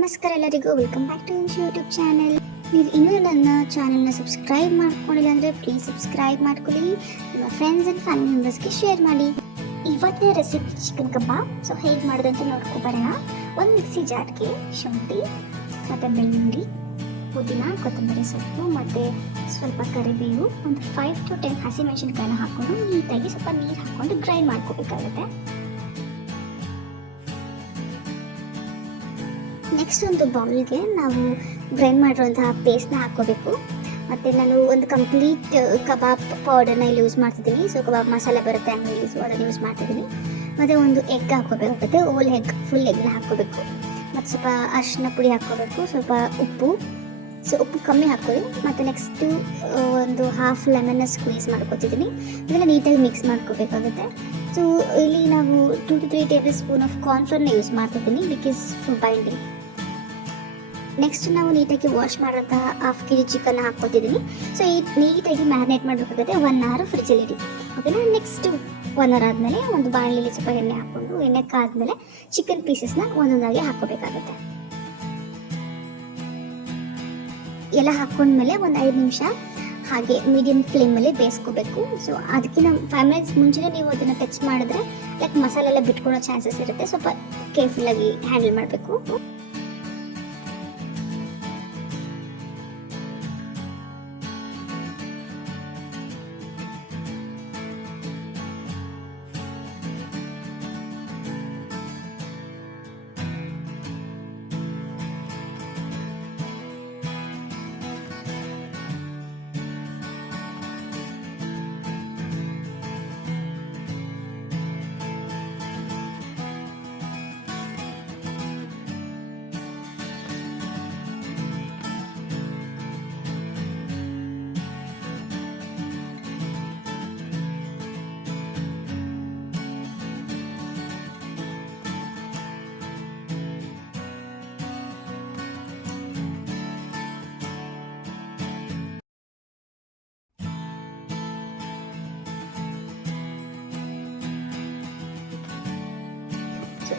ನಮಸ್ಕಾರ ಎಲ್ಲರಿಗೂ, welcome back to YouTube channel. ನೀವು ಇನ್ನೂ ನನ್ನ ಚಾನೆಲ್ನ ಸಬ್ಸ್ಕ್ರೈಬ್ ಮಾಡ್ಕೊಂಡಿಲ್ಲ ಅಂದರೆ ಪ್ಲೀಸ್ ಸಬ್ಸ್ಕ್ರೈಬ್ ಮಾಡ್ಕೊಳ್ಳಿ. ನಿಮ್ಮ ಫ್ರೆಂಡ್ಸ್ ಆ್ಯಂಡ್ ಫ್ಯಾಮಿಲಿ ಮೆಂಬರ್ಸ್ಗೆ ಶೇರ್ ಮಾಡಿ. ಇವತ್ತಿನ ರೆಸಿಪಿ ಚಿಕನ್ ಕಬಾಬ್. ಸೊ ಹೇಗೆ ಮಾಡೋದಂತ ನೋಡ್ಕೊಬರೋಣ. ಒಂದು ಮಿಕ್ಸಿ ಜಾರ್ಗೆ ಶುಂಠಿ ಮತ್ತು ಬೆಳ್ಳುಳ್ಳಿ, ಪುದೀನ, ಕೊತ್ತಂಬರಿ ಸೊಪ್ಪು ಮತ್ತು ಸ್ವಲ್ಪ ಕರಿಬೇವು, ಒಂದು 5 to 10 ಹಸಿಮೆಣಸಿನ್ಕಾಯಿನ ಹಾಕ್ಕೊಂಡು ನೀಟಾಗಿ ಸ್ವಲ್ಪ ನೀರು ಹಾಕ್ಕೊಂಡು ಗ್ರೈಂಡ್ ಮಾಡ್ಕೋಬೇಕಾಗುತ್ತೆ. ನೆಕ್ಸ್ಟ್ ಒಂದು ಬೌಲ್ಗೆ ನಾವು ಗ್ರೈಂಡ್ ಮಾಡಿರುವಂತಹ ಪೇಸ್ಟ್ನ ಹಾಕ್ಕೋಬೇಕು. ಮತ್ತು ನಾನು ಒಂದು ಕಂಪ್ಲೀಟ್ ಕಬಾಬ್ ಪೌಡರ್ನ ಇಲ್ಲಿ ಯೂಸ್ ಮಾಡ್ತಿದ್ದೀನಿ. ಸೊ ಕಬಾಬ್ ಮಸಾಲೆ ಬರುತ್ತೆ ಅಂಗಡಿಯಲ್ಲಿ, ಸೊ ಅದನ್ನು ಯೂಸ್ ಮಾಡ್ತಿದ್ದೀನಿ. ಮತ್ತು ಒಂದು ಎಗ್ ಹಾಕ್ಕೋಬೇಕಾಗುತ್ತೆ, ಓಲ್ ಎಗ್, ಫುಲ್ ಎಗ್ನ ಹಾಕ್ಕೋಬೇಕು. ಮತ್ತು ಸ್ವಲ್ಪ ಅರಿಶಿನ ಪುಡಿ ಹಾಕ್ಕೋಬೇಕು, ಸ್ವಲ್ಪ ಉಪ್ಪು. ಸೊ ಉಪ್ಪು ಕಮ್ಮಿ ಹಾಕ್ಕೊಳ್ಳಿ. ಮತ್ತು ನೆಕ್ಸ್ಟು ಒಂದು ಹಾಫ್ ಲೆಮನ್ನ ಸ್ಕ್ವೀಸ್ ಮಾಡ್ಕೊತಿದ್ದೀನಿ. ಇದೆಲ್ಲ ನೀಟಾಗಿ ಮಿಕ್ಸ್ ಮಾಡ್ಕೋಬೇಕಾಗುತ್ತೆ. ಸೊ ಇಲ್ಲಿ ನಾವು 2 to 3 ಟೇಬಲ್ ಸ್ಪೂನ್ ಆಫ್ ಕಾರ್ನ್ಫ್ಲೋರ್ನ ಯೂಸ್ ಮಾಡ್ತಿದ್ದೀನಿ, ಬಿಕಾಸ್ ಫುಲ್ ಬೈಂಡಿಂಗ್. ನೆಕ್ಸ್ಟ್ ನಾವು ನೀಟಾಗಿ ವಾಶ್ ಮಾಡೋಂತಹ 1/2 kg ಚಿಕನ್ನ ಹಾಕ್ಕೊತಿದ್ದೀನಿ. ಸೊ ನೀಟಾಗಿ ಮ್ಯಾರಿನೇಟ್ ಮಾಡಬೇಕಾಗುತ್ತೆ. 1 hour ಫ್ರಿಜ್ಜಲ್ಲಿ ಇಡಿ, ಓಕೆನಾ. ನೆಕ್ಸ್ಟ್ 1 hour ಆದಮೇಲೆ ಒಂದು ಬಾಣಲೆಯಲ್ಲಿ ಸ್ವಲ್ಪ ಎಣ್ಣೆ ಹಾಕ್ಕೊಂಡು, ಎಣ್ಣೆ ಕಾದ್ಮೇಲೆ ಚಿಕನ್ ಪೀಸಸ್ನ ಒಂದೊಂದಾಗಿ ಹಾಕ್ಕೋಬೇಕಾಗುತ್ತೆ. ಎಲ್ಲ ಹಾಕ್ಕೊಂಡ್ಮೇಲೆ ಒಂದು 5 ನಿಮಿಷ ಹಾಗೆ ಮೀಡಿಯಮ್ ಫ್ಲೇಮಲ್ಲಿ ಬೇಯಿಸ್ಕೋಬೇಕು. ಸೊ ಅದಕ್ಕಿಂತ 5 minutes ಮುಂಚೆನೇ ನೀವು ಅದನ್ನು ಟಚ್ ಮಾಡಿದ್ರೆ ಲೈಕ್ ಮಸಾಲೆ ಎಲ್ಲ ಬಿಟ್ಕೊಳ್ಳೋ ಚಾನ್ಸಸ್ ಇರುತ್ತೆ. ಸ್ವಲ್ಪ ಕೇರ್ಫುಲ್ಲಾಗಿ ಹ್ಯಾಂಡಲ್ ಮಾಡಬೇಕು.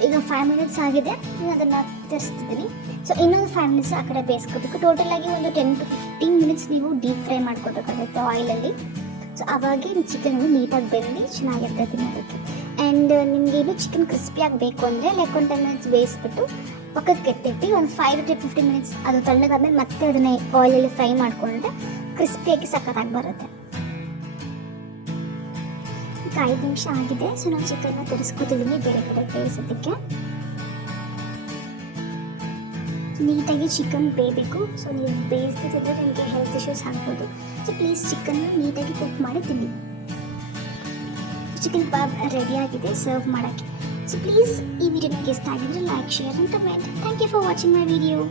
ಈಗ 5 minutes ಆಗಿದೆ, ನಾನು ಅದನ್ನು ತರಿಸ್ತಿದ್ದೀನಿ. ಸೊ ಇನ್ನೊಂದು 5 minutes ಆ ಕಡೆ ಬೇಯಿಸ್ಕೋಬೇಕು. ಟೋಟಲಾಗಿ ಒಂದು 10 to 15 minutes ನೀವು ಡೀಪ್ ಫ್ರೈ ಮಾಡ್ಕೋಬೇಕಾಗುತ್ತೆ ಆಯಿಲಲ್ಲಿ. ಸೊ ಆವಾಗೆ ಚಿಕನ್ ನೀಟಾಗಿ ಬೆಂದು ಚೆನ್ನಾಗಿರ್ತದೆ ತಿನ್ನೋದಕ್ಕೆ. ಆ್ಯಂಡ್ ನಿಮಗೆ ಇನ್ನೂ ಚಿಕನ್ ಕ್ರಿಸ್ಪಿಯಾಗಿ ಬೇಕು ಅಂದರೆ ಲೈಕ್ ಒಂದು 10 minutes ಬೇಯಿಸ್ಬಿಟ್ಟು ಪಕ್ಕಕ್ಕೆ ಎತ್ತಿಟ್ಟು ಒಂದು 5 to 15 minutes ಅದು ತಣ್ಣಗಾದ್ಮೇಲೆ ಮತ್ತೆ ಅದನ್ನೇ ಆಯಿಲಲ್ಲಿ ಫ್ರೈ ಮಾಡಿಕೊಂಡ್ರೆ ಕ್ರಿಸ್ಪಿಯಾಗಿ ಸಖತ್ತಾಗಿ ಬರುತ್ತೆ. 5 ನಿಮಿಷ ಆಗಿದೆ. ಸೊ ನಾನು ಚಿಕನ್ನ ತರಿಸ್ಕೊತಿದ್ದೀನಿ ಬೇರೆ ಕಡೆ ಬೇಯಿಸೋದಕ್ಕೆ. ನೀಟಾಗಿ ಚಿಕನ್ ಬೇಯಬೇಕು. ಸೊ ನೀವು ಬೇಯಿಸ್ತಿದ್ರೆ ನಿಮಗೆ ಹೆಲ್ತ್ ಇಶ್ಯೂಸ್ ಆಗ್ಬೋದು. ಸೊ ಪ್ಲೀಸ್ ಚಿಕನ್ನ ನೀಟಾಗಿ ಕುಕ್ ಮಾಡಿ ತಿನ್ನಿ. ಚಿಕನ್ ಕಬಾಬ್ ರೆಡಿಯಾಗಿದೆ ಸರ್ವ್ ಮಾಡೋಕ್ಕೆ. ಸೊ ಪ್ಲೀಸ್ ಈ ವಿಡಿಯೋ ನಿಮಗೆ ಇಷ್ಟ ಆಗಿದ್ರೆ like, share and comment. Thank you for watching my video.